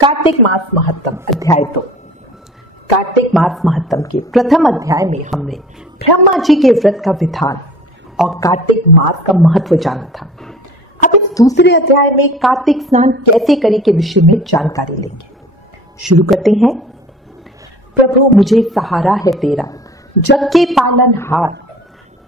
कार्तिक मास महत्तम अध्याय 2। कार्तिक मास महत्तम के प्रथम अध्याय में हमने ब्रह्मा जी के व्रत का विधान और कार्तिक मास का महत्व जाना था। अब इस दूसरे अध्याय में कार्तिक स्नान कैसे करें के विषय में जानकारी लेंगे। शुरू करते हैं। प्रभु मुझे सहारा है तेरा, जग के पालनहार,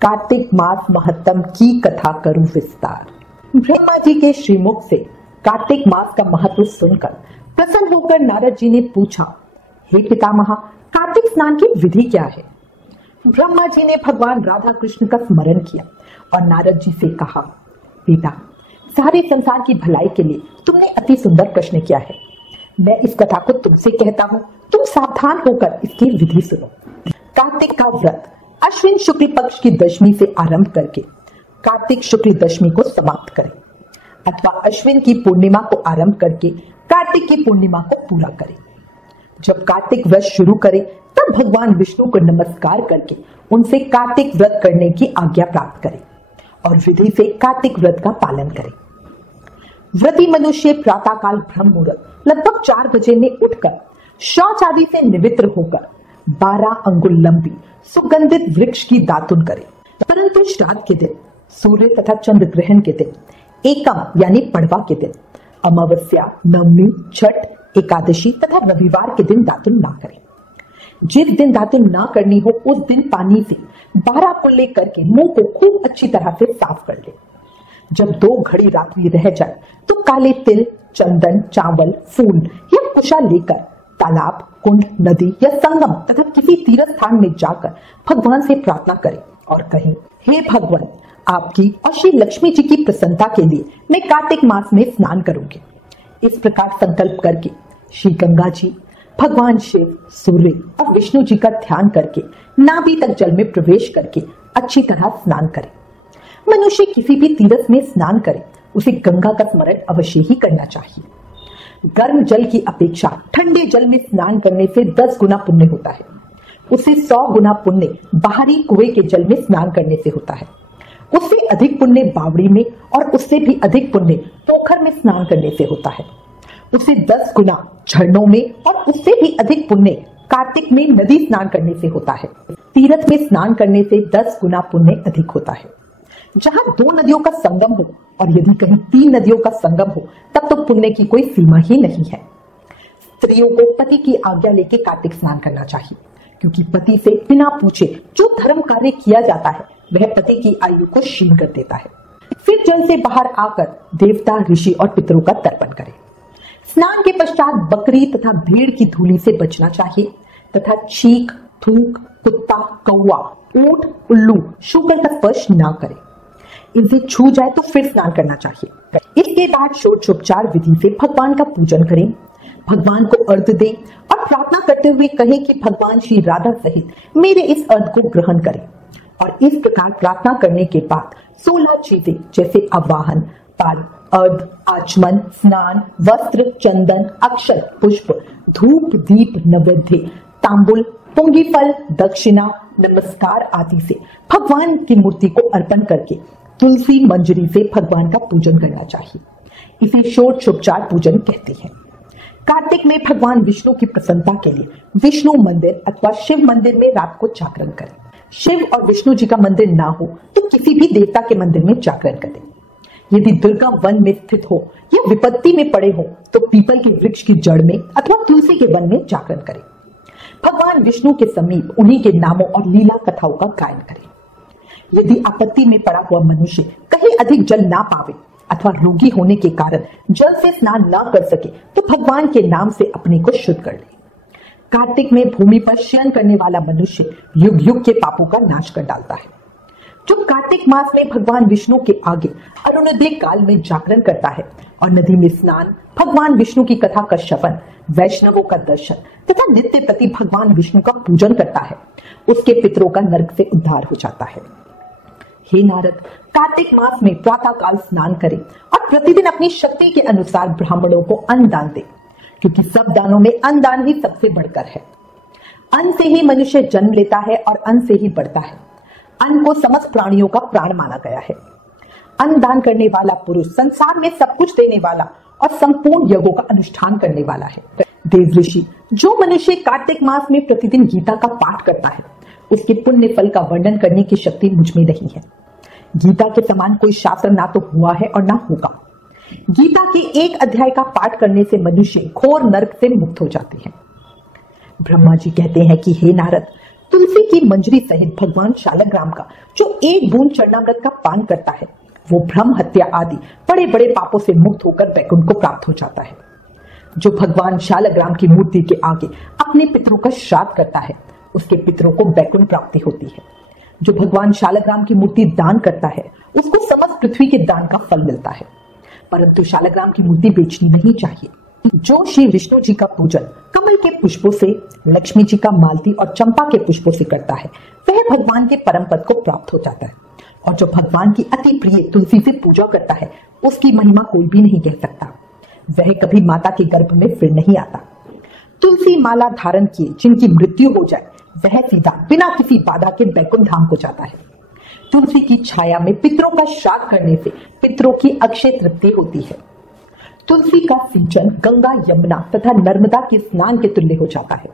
कार्तिक मास महत्तम की कथा करूं विस्तार। ब्रह्मा जी के श्रीमुख से कार्तिक मास का महत्व सुनकर प्रसन्न होकर नारद जी ने पूछा, हे पितामह, कार्तिक स्नान की विधि क्या है? ब्रह्मा जी ने भगवान राधा कृष्ण का स्मरण किया और नारद जी से कहा, बेटा, सारे संसार की भलाई के लिए तुमने अति सुंदर प्रश्न किया है। मैं इस कथा को तुमसे कहता हूँ, तुम सावधान होकर इसकी विधि सुनो। कार्तिक का व्रत अश्विन शुक्ल पक्ष की दशमी से आरंभ करके कार्तिक शुक्ल दशमी को समाप्त करें, अथवा अश्विन की पूर्णिमा को आरंभ करके कार्तिक की पूर्णिमा को पूरा करें। जब कार्तिक व्रत शुरू करें तब भगवान विष्णु को नमस्कार करके उनसे कार्तिक व्रत करने की आज्ञा प्राप्त करें और विधि से कार्तिक व्रत का पालन करें। व्रती मनुष्य प्रातःकाल ब्रह्म मुहूर्त लगभग 4 बजे में उठकर शौच आदि से निवृत्त होकर 12 अंगुल लंबी सुगंधित वृक्ष की दातुन करे। परंतु श्राद्ध के दिन, सूर्य तथा चंद्र ग्रहण के दिन, एकम यानी पड़वा के दिन, अमावस्या, नवमी, छठ, एकादशी तथा रविवार के दिन दातुन ना करें। जिस दिन दातुन ना करनी हो उस दिन पानी से 12 कुल्ले करके मुंह को खूब अच्छी तरह से साफ कर ले। जब 2 घड़ी रात्रि रह जाए तो काले तिल, चंदन, चावल, फूल या कुशा लेकर तालाब, कुंड, नदी या संगम तथा किसी तीर्थ स्थान में जाकर भगवान से प्रार्थना करें और कहें, हे भगवान, आपकी और श्री लक्ष्मी जी की प्रसन्नता के लिए मैं कार्तिक मास में स्नान करूंगी। इस प्रकार संकल्प करके श्री गंगा जी, भगवान शिव, सूर्य और विष्णु जी का ध्यान करके नाभि तक जल में प्रवेश करके अच्छी तरह स्नान करें। मनुष्य किसी भी तीर्थ में स्नान करे उसे गंगा का स्मरण अवश्य ही करना चाहिए। गर्म जल की अपेक्षा ठंडे जल में स्नान करने से 10 गुना पुण्य होता है। उससे 100 गुना पुण्य बाहरी कुएं के जल में स्नान करने से होता है। उससे अधिक पुण्य बावड़ी में और उससे भी अधिक पुण्य पोखर में स्नान करने से होता है। उससे 10 गुना झरनों में और उससे भी अधिक पुण्य कार्तिक में नदी स्नान करने से होता है। तीर्थ में स्नान करने से 10 गुना पुण्य अधिक होता है। जहाँ 2 नदियों का संगम हो और यदि कहीं 3 नदियों का संगम हो तब तो पुण्य की कोई सीमा ही नहीं है। स्त्रियों को पति की आज्ञा लेके कार्तिक स्नान करना चाहिए, क्योंकि पति से बिना पूछे जो धर्म कार्य किया जाता है वह पति की आयु को क्षीण कर देता है। फिर जल से बाहर आकर देवता, ऋषि और पितरों का तर्पण करें। स्नान के पश्चात बकरी तथा भेड़ की धूली से बचना चाहिए तथा चीख, थूक, कुत्ता, कौवा, ऊंट, उल्लू, शुकर का स्पर्श न करें। इनसे छू जाए तो फिर स्नान करना चाहिए। इसके बाद षोडशोपचार विधि से भगवान का पूजन करें, भगवान को अर्घ्य दें और प्रार्थना करते हुए कहें कि भगवान श्री राधा सहित मेरे इस अर्घ्य को ग्रहण करें। और इस प्रकार प्रार्थना करने के बाद 16 चीजें जैसे आवाहन, पाद, अर्घ्य, आचमन, स्नान, वस्त्र, चंदन, अक्षत, पुष्प, धूप, दीप, नैवेद्य, तांबुल, पुंगी फल, दक्षिणा, नमस्कार आदि से भगवान की मूर्ति को अर्पण करके तुलसी मंजरी से भगवान का पूजन करना चाहिए। इसे षोडशोपचार पूजन कहते हैं। कार्तिक में भगवान विष्णु की प्रसन्नता के लिए विष्णु मंदिर अथवा शिव मंदिर में रात को जागरण करें। शिव और विष्णु जी का मंदिर ना हो तो किसी भी देवता के मंदिर में जागरण करें। यदि दुर्गम वन में स्थित हो या विपत्ति में पड़े हो तो पीपल के वृक्ष की जड़ में अथवा तुलसी के वन में जागरण करें। भगवान विष्णु के समीप उन्हीं के नामों और लीला कथाओं का गायन करें। यदि आपत्ति में पड़ा हुआ मनुष्य कहीं अधिक जल ना पावे अथवा रोगी होने के कारण जल से स्नान न कर सके तो भगवान के नाम से अपने को शुद्ध कर ले। कार्तिक में भूमि पर शयन करने वाला मनुष्य युग युग के पापों का नाश कर डालता है। जो कार्तिक मास में भगवान विष्णु के आगे अरुणोदय काल में जागरण करता है और नदी में स्नान, भगवान विष्णु की कथा का श्रवण, वैष्णवों का दर्शन तथा नित्य प्रति भगवान विष्णु का पूजन करता है, उसके पितरों का नरक से उद्धार हो जाता है। हे नारद, कार्तिक मास में प्रातः काल स्नान करें और प्रतिदिन अपनी शक्ति के अनुसार ब्राह्मणों को अन्न दान दें, क्योंकि सब दानों में अन्न दान ही सबसे बढ़कर है। अन्न से ही मनुष्य जन्म लेता है और अन्न से ही बढ़ता है। अन्न को समस्त प्राणियों का प्राण माना गया है। अन्न दान करने वाला पुरुष संसार में सब कुछ देने वाला और संपूर्ण यज्ञों का अनुष्ठान करने वाला है। देव ऋषि, जो मनुष्य कार्तिक मास में प्रतिदिन गीता का पाठ करता है, उसके पुण्य फल का वर्णन करने की शक्ति मुझ में नहीं है। गीता के समान कोई शास्त्र ना तो हुआ है और ना होगा। गीता के एक अध्याय का पाठ करने से मनुष्य घोर नरक से मुक्त हो जाते हैं। ब्रह्मा जी कहते हैं कि हे नारद, तुलसी की मंजरी सहित भगवान शालग्राम का जो एक बूंद चरणामृत का पान करता है, वो ब्रह्म हत्या आदि बड़े बड़े पापों से मुक्त होकर वैकुंठ को प्राप्त हो जाता है। जो भगवान शालग्राम की मूर्ति के आगे अपने पितरों का श्राद्ध करता है, उसके पितरों को वैकुंठ प्राप्ति होती है। जो भगवान शालग्राम की मूर्ति दान करता है, उसको समस्त पृथ्वी के दान का फल मिलता है। परंतु शालग्राम की मूर्ति बेचनी नहीं चाहिए। जो श्री विष्णु जी का पूजन कमल के पुष्पों से, लक्ष्मी जी का मालती और चंपा के पुष्पों से करता है, वह भगवान के परम पद को प्राप्त हो जाता है। और जो भगवान की अति प्रिय तुलसी से पूजा करता है, उसकी महिमा कोई भी नहीं कह सकता। वह कभी माता के गर्भ में फिर नहीं आता। तुलसी माला धारण किए जिनकी मृत्यु हो जाए, वह सीधा बिना किसी बाधा के वैकुंठ धाम को जाता है। तुलसी की छाया में पितरों का श्राद्ध करने से पितरों की अक्षय तृप्ति होती है। तुलसी का सिंचन गंगा, यमुना तथा नर्मदा के स्नान के तुल्य हो जाता है।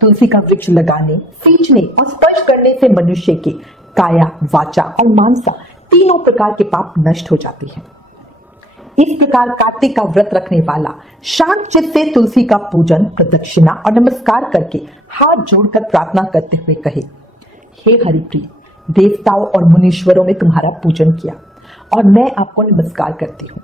तुलसी का वृक्ष लगाने, सींचने और स्पर्श करने से मनुष्य के काया, वाचा और मानसा तीनों प्रकार के पाप नष्ट हो जाते हैं। इस प्रकार कार्तिक का व्रत रखने वाला शांत चित्त से तुलसी का पूजन, प्रदक्षिणा और नमस्कार करके हाथ जोड़कर प्रार्थना करते हुए कहे, हे हरिप्रिय, देवताओं और मुनीश्वरों में तुम्हारा पूजन किया और मैं आपको नमस्कार करती हूँ।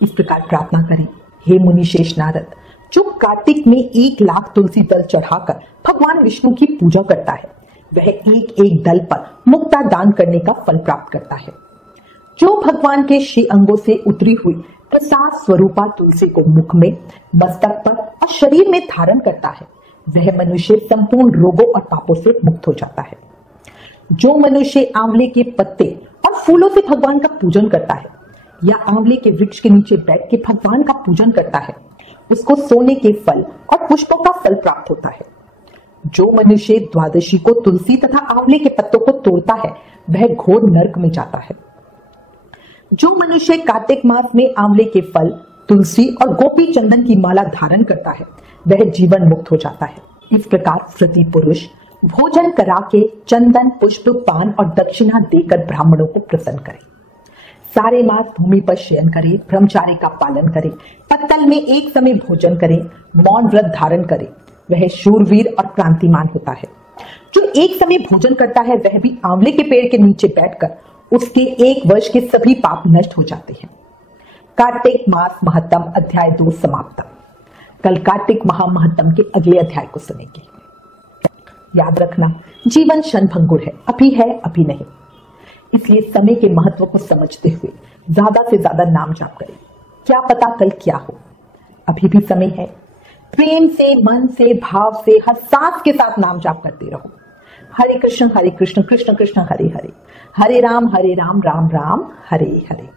इस प्रकार प्रार्थना करें, हे मुनि शेष नारद, जो कार्तिक में 1,00,000 तुलसी दल चढ़ाकर भगवान विष्णु की पूजा करता है, वह एक एक दल पर मुक्ता दान करने का फल प्राप्त करता है। जो भगवान के श्री अंगों से उतरी हुई प्रसाद स्वरूपा तुलसी को मुख में, मस्तक पर और शरीर में धारण करता है, वह मनुष्य संपूर्ण रोगों और पापों से मुक्त हो जाता है। जो मनुष्य आंवले के पत्ते और फूलों से भगवान का पूजन करता है या आंवले के वृक्ष के नीचे बैठ के भगवान का पूजन करता है, उसको सोने के फल और पुष्पों का फल प्राप्त होता है। जो मनुष्य द्वादशी को तुलसी तथा आंवले के पत्तों को तोड़ता है, वह घोर नरक में जाता है। जो मनुष्य कार्तिक मास में आंवले के फल, तुलसी और गोपी चंदन की माला धारण करता है, वह जीवन मुक्त हो जाता है। इस प्रकार व्रती पुरुष भोजन करा के चंदन, पुष्प, पान और दक्षिणा देकर ब्राह्मणों को प्रसन्न करे। सारे मास भूमि पर शयन करे, ब्रह्मचार्य का पालन करे, पत्तल में एक समय भोजन करे, मौन व्रत धारण करे, वह शूरवीर और क्रांतिमान होता है। जो एक समय भोजन करता है, वह भी आंवले के पेड़ के नीचे बैठकर उसके 1 वर्ष के सभी पाप नष्ट हो जाते हैं। कार्तिक मास महत्तम अध्याय 2 समाप्त। कल कार्तिक महामहत्तम के अगले अध्याय को सुनेंगे। याद रखना, जीवन क्षणभंगुर है, अभी है अभी नहीं। इसलिए समय के महत्व को समझते हुए ज्यादा से ज्यादा नाम जाप करें। क्या पता कल क्या हो, अभी भी समय है। प्रेम से, मन से, भाव से, हर सांस के साथ नाम जाप करते रहो। हरे कृष्ण कृष्ण कृष्ण हरे हरे, हरे राम राम राम हरे हरे।